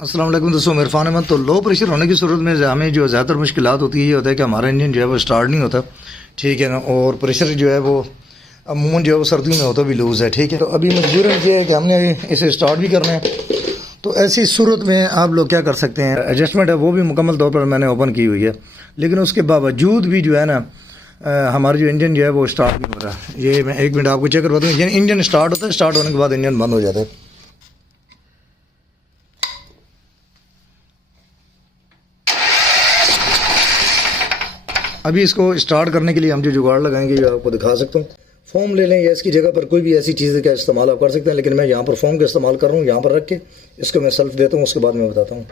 अस्सलाम वालेकुम दोस्तों, मैं इरफान अहमद। तो लो प्रेशर होने की सूरत में हमें जो ज़्यादातर मुश्किलात होती है ये होता है कि हमारा इंजन जो है वो स्टार्ट नहीं होता, ठीक है ना। और प्रेशर जो है वो अमूमन जो है वो सर्दियों में होता भी लूज़ है, ठीक है। तो अभी मजबूरन ये है कि हमने इसे स्टार्ट भी करना है। तो ऐसी सूरत में आप लोग क्या कर सकते हैं, एडजस्टमेंट है वो भी मुकम्मल तौर पर मैंने ओपन की हुई है, लेकिन उसके बावजूद भी जो है ना हमारा जो इंजन जो है वो स्टार्ट नहीं हो रहा। ये मैं एक मिनट आपको चेक करवा दूँ। इंजन स्टार्ट होता है, स्टार्ट होने के बाद इंजन बंद हो जाता है। अभी इसको स्टार्ट करने के लिए हम जो जुगाड़ लगाएंगे ये आपको दिखा सकता हूँ। फोम ले लें या इसकी जगह पर कोई भी ऐसी चीज़ का इस्तेमाल आप कर सकते हैं, लेकिन मैं यहाँ पर फोम का इस्तेमाल कर रहा हूँ। यहाँ पर रख के इसको मैं सेल्फ देता हूँ, उसके बाद मैं बताता हूँ।